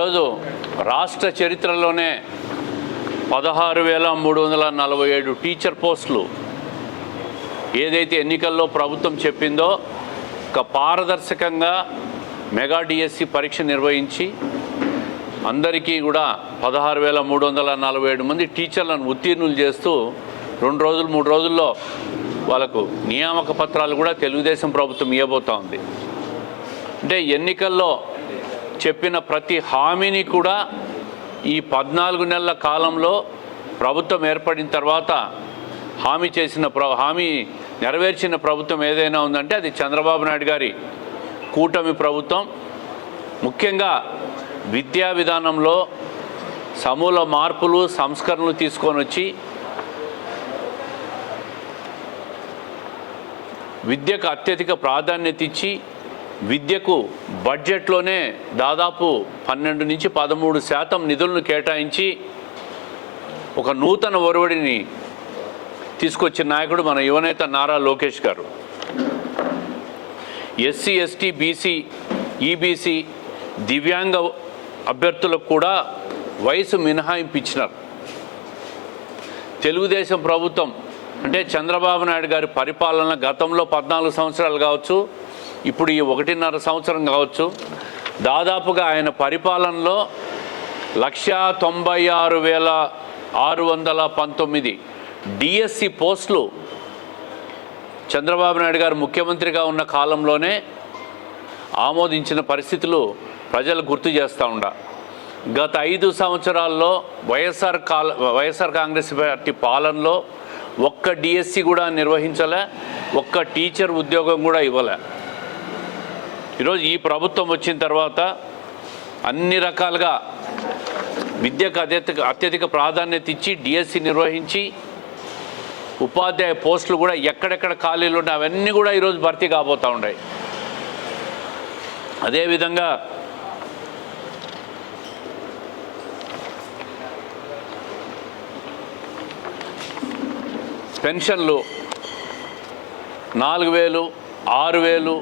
ఈరోజు రాష్ట్ర చరిత్రలోనే పదహారు వేల మూడు వందల నలభై ఏడు టీచర్ పోస్టులు ఏదైతే ఎన్నికల్లో ప్రభుత్వం చెప్పిందో ఒక పారదర్శకంగా మెగా డిఎస్సి పరీక్ష నిర్వహించి అందరికీ కూడా పదహారు వేల మూడు వందల నలభై ఏడు మంది టీచర్లను ఉత్తీర్ణులు చేస్తూ రెండు రోజులు మూడు రోజుల్లో వాళ్ళకు నియామక పత్రాలు కూడా తెలుగుదేశం ప్రభుత్వం ఇవ్వబోతోంది అంటే ఎన్నికల్లో చెప్పిన ప్రతి హామీని కూడా ఈ పద్నాలుగు నెలల కాలంలో ప్రభుత్వం ఏర్పడిన తర్వాత హామీ చేసిన ప్ర హామీ నెరవేర్చిన ప్రభుత్వం ఏదైనా ఉందంటే అది చంద్రబాబు నాయుడు గారి కూటమి ప్రభుత్వం. ముఖ్యంగా విద్యా విధానంలో సమూల మార్పులు సంస్కరణలు తీసుకొని వచ్చి విద్యకు అత్యధిక ప్రాధాన్యత ఇచ్చి విద్యకు బడ్జెట్లోనే దాదాపు పన్నెండు నుంచి పదమూడు శాతం నిధులను కేటాయించి ఒక నూతన ఒరవడిని తీసుకొచ్చిన నాయకుడు మన యువనేత నారా లోకేష్ గారు. ఎస్సీ ఎస్టీ బీసీ ఈబీసీ దివ్యాంగ అభ్యర్థులకు కూడా వయసు మినహాయింపు ఇచ్చినారు తెలుగుదేశం ప్రభుత్వం అంటే చంద్రబాబు నాయుడు గారి పరిపాలన గతంలో పద్నాలుగు సంవత్సరాలు కావచ్చు ఇప్పుడు ఈ ఒకటిన్నర సంవత్సరం కావచ్చు దాదాపుగా ఆయన పరిపాలనలో లక్షా తొంభై ఆరు వేల ఆరు వందల పంతొమ్మిది డిఎస్సి పోస్టులు చంద్రబాబు నాయుడు గారు ముఖ్యమంత్రిగా ఉన్న కాలంలోనే ఆమోదించిన పరిస్థితులు ప్రజలు గుర్తు చేస్తూ ఉండ. గత ఐదు సంవత్సరాల్లో వైఎస్ఆర్ కాల వైఎస్ఆర్ కాంగ్రెస్ పార్టీ పాలనలో ఒక్క డిఎస్సి కూడా నిర్వహించలే ఒక్క టీచర్ ఉద్యోగం కూడా ఇవ్వలే. ఈరోజు ఈ ప్రభుత్వం వచ్చిన తర్వాత అన్ని రకాలుగా విద్యకు అత్యధిక అత్యధిక ప్రాధాన్యత ఇచ్చి డిఎస్సి నిర్వహించి ఉపాధ్యాయ పోస్టులు కూడా ఎక్కడెక్కడ ఖాళీలు ఉన్నాయి అవన్నీ కూడా ఈరోజు భర్తీ కాబోతూ ఉన్నాయి. అదేవిధంగా పెన్షన్లు నాలుగు వేలు ఆరు వేలు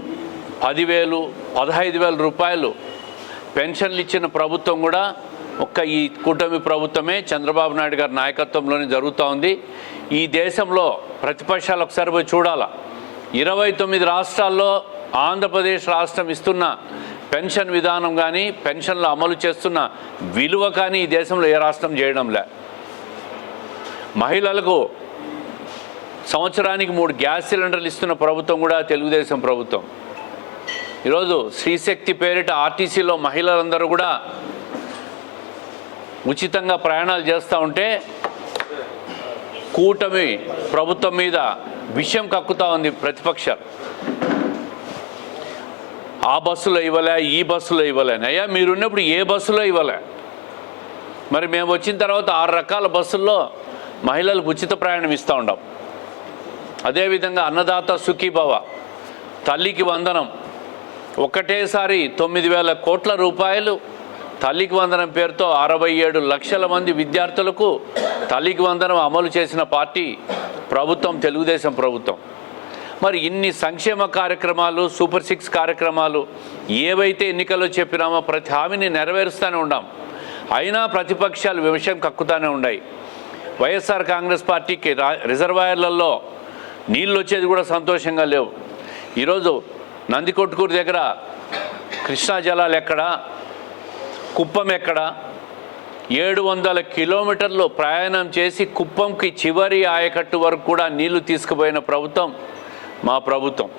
పదివేలు పదహైదు వేల రూపాయలు పెన్షన్లు ఇచ్చిన ప్రభుత్వం కూడా ఒక్క ఈ కూటమి ప్రభుత్వమే చంద్రబాబు నాయుడు గారి నాయకత్వంలోనే జరుగుతూ ఉంది. ఈ దేశంలో ప్రతిపక్షాలు ఒకసారి పోయి చూడాలా. ఇరవై తొమ్మిది రాష్ట్రాల్లో ఆంధ్రప్రదేశ్ రాష్ట్రం ఇస్తున్న పెన్షన్ విధానం కానీ పెన్షన్లు అమలు చేస్తున్న విలువ కానీ ఈ దేశంలో ఏ రాష్ట్రం చేయడంలే మహిళలకు సంవత్సరానికి మూడు గ్యాస్ సిలిండర్లు ఇస్తున్న ప్రభుత్వం కూడా తెలుగుదేశం ప్రభుత్వం. ఈరోజు శ్రీశక్తి పేరిట ఆర్టీసీలో మహిళలందరూ కూడా ఉచితంగా ప్రయాణాలు చేస్తూ ఉంటే కూటమి ప్రభుత్వం మీద విషయం కక్కుతా ఉంది ప్రతిపక్షాలు. ఆ బస్సులో ఇవ్వలే ఈ బస్సులో ఇవ్వలే. అయ్యా మీరున్నప్పుడు ఏ బస్సులో ఇవ్వలే? మరి మేము వచ్చిన తర్వాత ఆరు రకాల బస్సుల్లో మహిళలకు ఉచిత ప్రయాణం ఇస్తూ ఉంటాం అదేవిధంగా అన్నదాత సుఖీభవ తల్లికి వందనం ఒకటేసారి తొమ్మిది వేల కోట్ల రూపాయలు తల్లికి వందనం పేరుతో అరవై ఏడు లక్షల మంది విద్యార్థులకు తల్లికి వందనం అమలు చేసిన పార్టీ ప్రభుత్వం తెలుగుదేశం ప్రభుత్వం. మరి ఇన్ని సంక్షేమ కార్యక్రమాలు సూపర్ సిక్స్ కార్యక్రమాలు ఏవైతే ఎన్నికల్లో చెప్పినామో ప్రతి హామీని నెరవేరుస్తూనే ఉన్నాం. అయినా ప్రతిపక్షాలు విమర్శం కక్కుతానే ఉన్నాయి. వైఎస్ఆర్ కాంగ్రెస్ పార్టీకి రిజర్వాయర్లలో నీళ్ళు వచ్చేది కూడా సంతోషంగా లేవు. ఈరోజు నందికొట్టుకూరు దగ్గర కృష్ణా జలాలు ఎక్కడ? కుప్పం ఎక్కడ? ఏడు వందల కిలోమీటర్లు ప్రయాణం చేసి కుప్పంకి చివరి ఆయకట్టు వరకు కూడా నీళ్ళు తీసుకుపోయిన ప్రభుత్వం మా ప్రభుత్వం.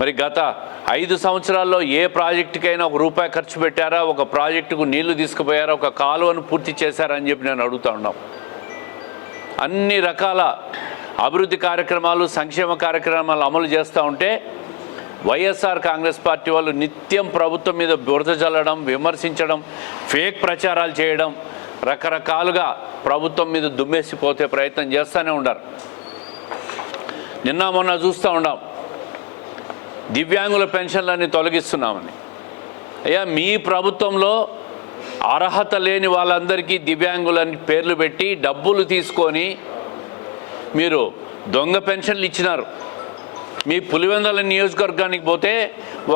మరి గత ఐదు సంవత్సరాల్లో ఏ ప్రాజెక్టుకైనా ఒక రూపాయి ఖర్చు పెట్టారా? ఒక ప్రాజెక్టుకు నీళ్ళు తీసుకుపోయారా? ఒక కాలువను పూర్తి చేశారా అని చెప్పి నేను అడుగుతా ఉన్నాం. అన్ని రకాల అభివృద్ధి కార్యక్రమాలు సంక్షేమ కార్యక్రమాలు అమలు చేస్తూ ఉంటే వైఎస్ఆర్ కాంగ్రెస్ పార్టీ వాళ్ళు నిత్యం ప్రభుత్వం మీద బురద చల్లడం విమర్శించడం ఫేక్ ప్రచారాలు చేయడం రకరకాలుగా ప్రభుత్వం మీద దుమ్మేసిపోతే ప్రయత్నం చేస్తూనే ఉన్నారు నిన్న మొన్న చూస్తూ ఉన్నాం దివ్యాంగుల పెన్షన్లన్నీ తొలగిస్తున్నామని. అయ్యా మీ ప్రభుత్వంలో అర్హత లేని వాళ్ళందరికీ దివ్యాంగులని పేర్లు పెట్టి డబ్బులు తీసుకొని మీరు దొంగ పెన్షన్లు ఇచ్చినారు. మీ పులివెందల నియోజకవర్గానికి పోతే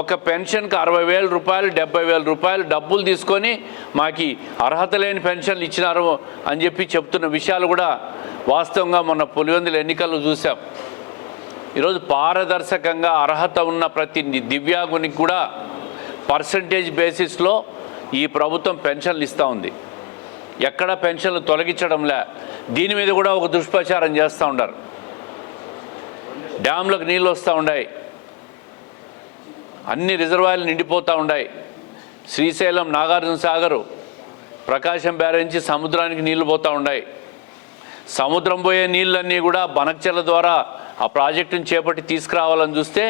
ఒక పెన్షన్కి అరవై వేల రూపాయలు డెబ్బై వేల రూపాయలు డబ్బులు తీసుకొని మాకు అర్హత లేని పెన్షన్లు ఇచ్చినారు అని చెప్పి చెప్తున్న విషయాలు కూడా వాస్తవంగా మొన్న పులివెందుల ఎన్నికల్లో చూసాం ఈరోజు పారదర్శకంగా అర్హత ఉన్న ప్రతి దివ్యాంగునికి కూడా పర్సంటేజ్ బేసిస్లో ఈ ప్రభుత్వం పెన్షన్లు ఇస్తూ ఉంది. ఎక్కడ పెన్షన్లు తొలగించడంలే. దీని మీద కూడా ఒక దుష్ప్రచారం చేస్తూ ఉన్నారు. డ్యాంలకు నీళ్ళు వస్తూ ఉన్నాయి అన్ని రిజర్వాయర్లు నిండిపోతూ ఉన్నాయి శ్రీశైలం నాగార్జున సాగరు ప్రకాశం బేరించి సముద్రానికి నీళ్ళు పోతూ ఉన్నాయి సముద్రం పోయే నీళ్ళన్నీ కూడా బనక్చెల ద్వారా ఆ ప్రాజెక్టును చేపట్టి తీసుకురావాలని చూస్తే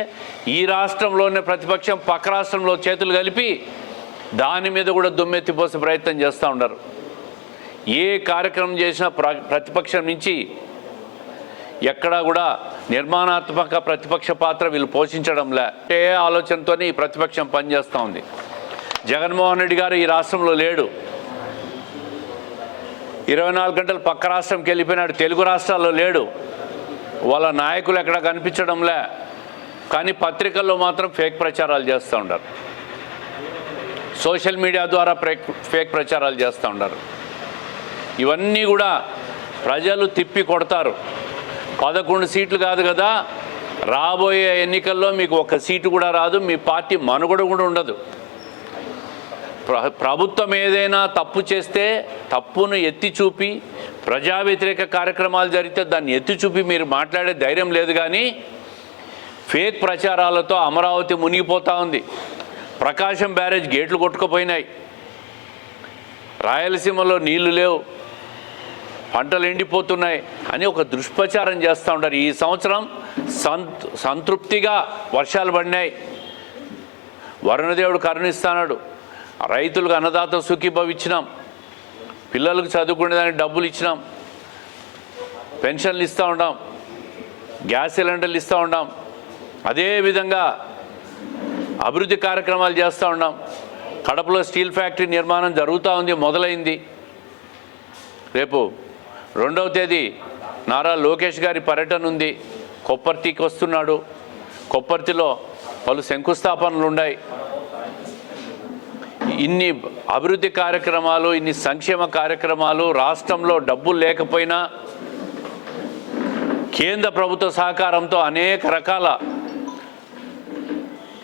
ఈ రాష్ట్రంలోనే ప్రతిపక్షం పక్క రాష్ట్రంలో చేతులు కలిపి దాని మీద కూడా దుమ్మెత్తిపోసే ప్రయత్నం చేస్తూ ఉన్నారు. ఏ కార్యక్రమం చేసినా ప్రతిపక్షం నుంచి ఎక్కడా కూడా నిర్మాణాత్మక ప్రతిపక్ష పాత్ర వీళ్ళు పోషించడంలే. ఏ ఆలోచనతోనే ఈ ప్రతిపక్షం పనిచేస్తూ ఉంది. జగన్మోహన్ రెడ్డి గారు ఈ రాష్ట్రంలో లేడు. ఇరవై నాలుగు గంటలు పక్క రాష్ట్రంకి వెళ్ళిపోయినాడు తెలుగు రాష్ట్రాల్లో లేడు. వాళ్ళ నాయకులు ఎక్కడ కనిపించడంలే. కానీ పత్రికల్లో మాత్రం ఫేక్ ప్రచారాలు చేస్తూ ఉంటారు సోషల్ మీడియా ద్వారా ఫేక్ ప్రచారాలు చేస్తూ ఉంటారు ఇవన్నీ కూడా ప్రజలు తిప్పి కొడతారు. పదకొండు సీట్లు కాదు కదా. రాబోయే ఎన్నికల్లో మీకు ఒక సీటు కూడా రాదు మీ పార్టీ మనుగడ కూడా ఉండదు. ప్ర ప్రభుత్వం ఏదైనా తప్పు చేస్తే తప్పును ఎత్తి చూపి ప్రజా వ్యతిరేక కార్యక్రమాలు జరిగితే దాన్ని ఎత్తి చూపి మీరు మాట్లాడే ధైర్యం లేదు కానీ ఫేక్ ప్రచారాలతో అమరావతి మునిగిపోతూ ఉంది. ప్రకాశం బ్యారేజ్ గేట్లు కొట్టుకుపోయినాయి. రాయలసీమలో నీళ్ళు లేవు. పంటలు ఎండిపోతున్నాయి అని ఒక దుష్ప్రచారం చేస్తూ ఉంటారు ఈ సంవత్సరం సంతృప్తిగా వర్షాలు పడినాయి. వరుణదేవుడు కరుణిస్తాడు రైతులకు అన్నదాత సుఖీభవిచ్చినాం పిల్లలకు చదువుకునేదానికి డబ్బులు ఇచ్చినాం. పెన్షన్లు ఇస్తూ ఉంటాం గ్యాస్ సిలిండర్లు ఇస్తూ ఉంటాం అదేవిధంగా అభివృద్ధి కార్యక్రమాలు చేస్తూ ఉన్నాం కడపలో స్టీల్ ఫ్యాక్టరీ నిర్మాణం జరుగుతూ ఉంది మొదలైంది. రేపు రెండవ తేదీ నారా లోకేష్ గారి పర్యటన ఉంది. కొప్పర్తికి వస్తున్నాడు. కొప్పర్తిలో పలు శంకుస్థాపనలు ఉన్నాయి. ఇన్ని అభివృద్ధి కార్యక్రమాలు ఇన్ని సంక్షేమ కార్యక్రమాలు రాష్ట్రంలో డబ్బులు లేకపోయినా కేంద్ర ప్రభుత్వ సహకారంతో అనేక రకాల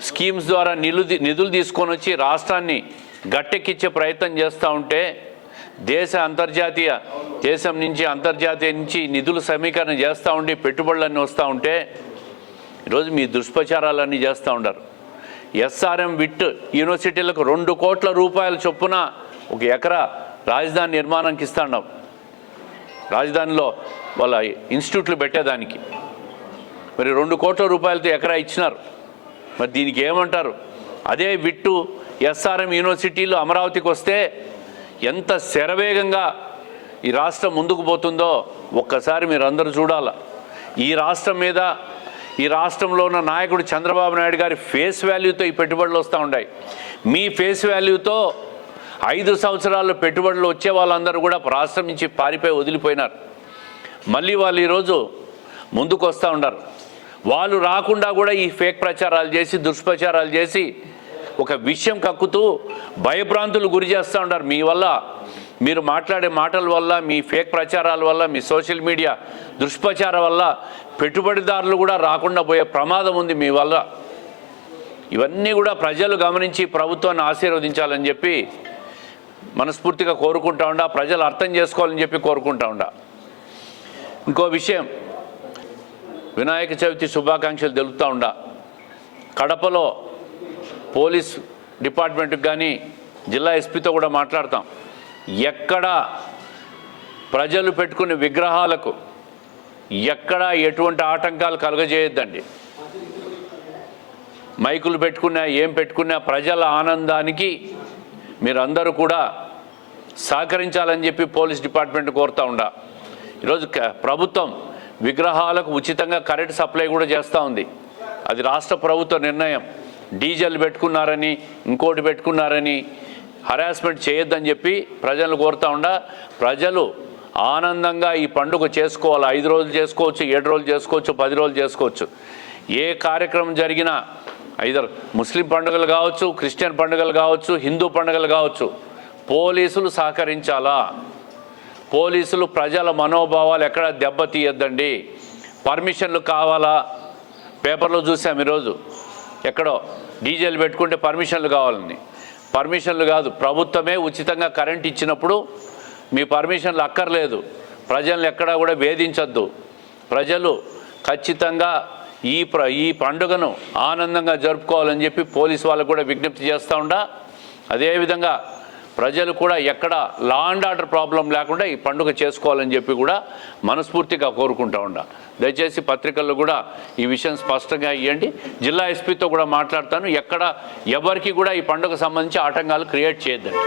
స్కీమ్స్ ద్వారా నిధులు నిధులు తీసుకొని వచ్చి రాష్ట్రాన్ని గట్టెక్కించే ప్రయత్నం చేస్తూ ఉంటే దేశ అంతర్జాతీయ దేశం నుంచి అంతర్జాతీయ నుంచి నిధులు సమీకరణ చేస్తూ ఉండి పెట్టుబడులన్నీ వస్తూ ఉంటే ఈరోజు మీ దుష్ప్రచారాలన్నీ చేస్తూ ఉంటారు ఎస్ఆర్ఎం విట్ యూనివర్సిటీలకు రెండు కోట్ల రూపాయల చొప్పున ఒక ఎకరా రాజధాని నిర్మాణానికి ఇస్తాండం. రాజధానిలో వాళ్ళ ఇన్స్టిట్యూట్లు పెట్టేదానికి. మరి రెండు కోట్ల రూపాయలతో ఎకరా ఇచ్చినారు. మరి దీనికి ఏమంటారు? అదే విట్టు ఎస్ఆర్ఎం యూనివర్సిటీలో అమరావతికి వస్తే ఎంత శరవేగంగా ఈ రాష్ట్రం ముందుకు పోతుందో ఒక్కసారి మీరు అందరూ చూడాల. ఈ రాష్ట్రం మీద ఈ రాష్ట్రంలో ఉన్న నాయకుడు చంద్రబాబు నాయుడు గారి ఫేస్ వాల్యూతో ఈ పెట్టుబడులు వస్తూ ఉన్నాయి మీ ఫేస్ వాల్యూతో ఐదు సంవత్సరాల్లో పెట్టుబడులు వచ్చే వాళ్ళందరూ కూడా రాష్ట్రం నుంచి పారిపోయి వదిలిపోయినారు. మళ్ళీ వాళ్ళు ఈరోజు ముందుకు వస్తూ ఉన్నారు వాళ్ళు రాకుండా కూడా ఈ ఫేక్ ప్రచారాలు చేసి దుష్ప్రచారాలు చేసి ఒక విషయం కక్కుతూ భయభ్రాంతులు గురి చేస్తూ ఉన్నారు. మీ వల్ల మీరు మాట్లాడే మాటల వల్ల మీ ఫేక్ ప్రచారాల వల్ల మీ సోషల్ మీడియా దుష్ప్రచారం వల్ల పెట్టుబడిదారులు కూడా రాకుండా పోయే ప్రమాదం ఉంది మీ వల్ల. ఇవన్నీ కూడా ప్రజలు గమనించి ప్రభుత్వాన్ని ఆశీర్వదించాలని చెప్పి మనస్ఫూర్తిగా కోరుకుంటా ఉండా ప్రజలు అర్థం చేసుకోవాలని చెప్పి కోరుకుంటా ఉండా. ఇంకో విషయం వినాయక చవితి శుభాకాంక్షలు తెలుపుతూ ఉండా. కడపలో పోలీస్ డిపార్ట్మెంట్కి కానీ జిల్లా ఎస్పీతో కూడా మాట్లాడతాం. ఎక్కడ ప్రజలు పెట్టుకునే విగ్రహాలకు ఎక్కడ ఎటువంటి ఆటంకాలు కలుగజేయొద్దండి. మైకులు పెట్టుకున్నా ఏం పెట్టుకున్నా ప్రజల ఆనందానికి మీరందరూ కూడా సహకరించాలని చెప్పి పోలీస్ డిపార్ట్మెంట్ కోరుతా ఉండా. ఈరోజు ప్రభుత్వం విగ్రహాలకు ఉచితంగా కరెంట్ సప్లై కూడా చేస్తూ ఉంది. అది రాష్ట్ర ప్రభుత్వ నిర్ణయం. డీజల్ పెట్టుకున్నారని ఇంకోటి పెట్టుకున్నారని హరాస్మెంట్ చేయొద్దని చెప్పి ప్రజలు కోరుతా ఉండా. ప్రజలు ఆనందంగా ఈ పండుగ చేసుకోవాలి. ఐదు రోజులు చేసుకోవచ్చు ఏడు రోజులు చేసుకోవచ్చు పది రోజులు చేసుకోవచ్చు. ఏ కార్యక్రమం జరిగినా ఐదర్ ముస్లిం పండుగలు కావచ్చు క్రిస్టియన్ పండుగలు కావచ్చు హిందూ పండుగలు కావచ్చు పోలీసులు సహకరించాలా? పోలీసులు ప్రజల మనోభావాలు ఎక్కడ దెబ్బతీయద్దండి. పర్మిషన్లు కావాలా? పేపర్లో చూసాం ఈరోజు. ఎక్కడో డీజిల్ పెట్టుకుంటే పర్మిషన్లు కావాలని. పర్మిషన్లు కాదు ప్రభుత్వమే ఉచితంగా కరెంట్ ఇచ్చినప్పుడు మీ పర్మిషన్లు అక్కర్లేదు. ప్రజలను ఎక్కడా కూడా వేధించద్దు. ప్రజలు ఖచ్చితంగా ఈ ప్ర ఈ పండుగను ఆనందంగా జరుపుకోవాలని చెప్పి పోలీసు వాళ్ళకు కూడా విజ్ఞప్తి చేస్తూ ఉండా. అదేవిధంగా ప్రజలు కూడా ఎక్కడ లా అండ్ ఆర్డర్ ప్రాబ్లం లేకుండా ఈ పండుగ చేసుకోవాలని చెప్పి కూడా మనస్ఫూర్తిగా కోరుకుంటా ఉండా. దయచేసి పత్రికల్లో కూడా ఈ విషయం స్పష్టంగా ఇవ్వండి జిల్లా ఎస్పీతో కూడా మాట్లాడతాను. ఎక్కడ ఎవరికి కూడా ఈ పండుగ సంబంధించి ఆటంకాలు క్రియేట్ చేయొద్దండి.